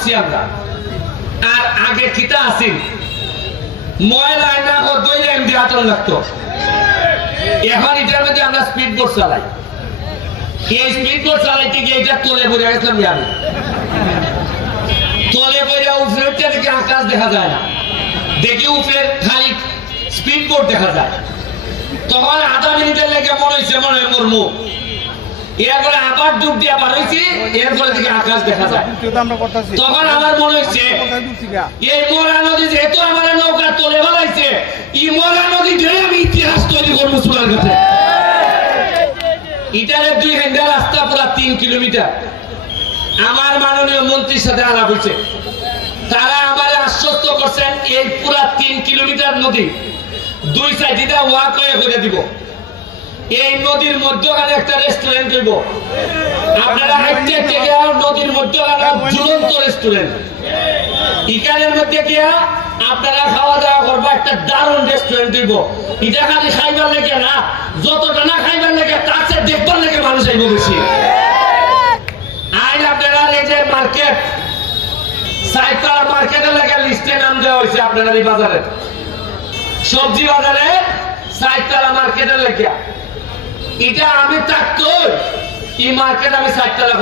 করছি আমরা। আর আগে কিতা আসিল ময়লা না ও দইলে এমডি আতন লাগতো। এখন এটার মধ্যে আমরা স্পিড বোট চালাই। এই স্পিড বোট চালাইতে গিয়ে এটা তলে পড়ে গেছিলাম আমি। তলে পড়ে উপরে থেকে আকাশ দেখা যায় না, দেখি উপরে খালি স্পিড বোট দেখা যায়। তখন আধা মিনিটের লেগে মনে হয়েছে মনে হয় মোর মুখ। এরপরে আবার ডুব দিয়ে বার হয়েছি, এরপরে থেকে আকাশ দেখা যায়। তখন আমার মনে হচ্ছে এই মরা নদী যেহেতু আমার নৌকা তোলে বানাইছে, এই মরা নদী ধরে আমি ইতিহাস তৈরি করবো চুলার কাছে। ইটারের 2 ঘন্টা রাস্তা পুরা 3 কিলোমিটার। আমার মাননীয় মন্ত্রীর সাথে আলাপ হয়েছে, তারা আমার আশ্বস্ত করছেন এই পুরা 3 কিলোমিটার নদী 2 সাইডে ওয়াক করে দিব। এই নদীর মধ্যখানে একটা রেস্টুরেন্ট হইব। আপনারা হাইটে থেকে নদীর মধ্যখানে ঝুলন্ত রেস্টুরেন্ট, ইকানের মধ্যে গিয়া আপনারা খাওয়া দাওয়া করবো, একটা দারুণ রেস্টুরেন্ট হইব। এটা খালি খাইবার লেগে না, যতটা না খাইবার লেগে তার চেয়ে দেখবার লেগে মানুষ আইব বেশি। আইন আপনারা এই যে মার্কেট সাইতলা মার্কেটের লেগে লিস্টে নাম দেওয়া হয়েছে আপনারা এই বাজারে, সবজি বাজারে সাইতলা মার্কেটের লেগে। এটা আমি থাকতো এই মার্কেট আমি 60 টাকা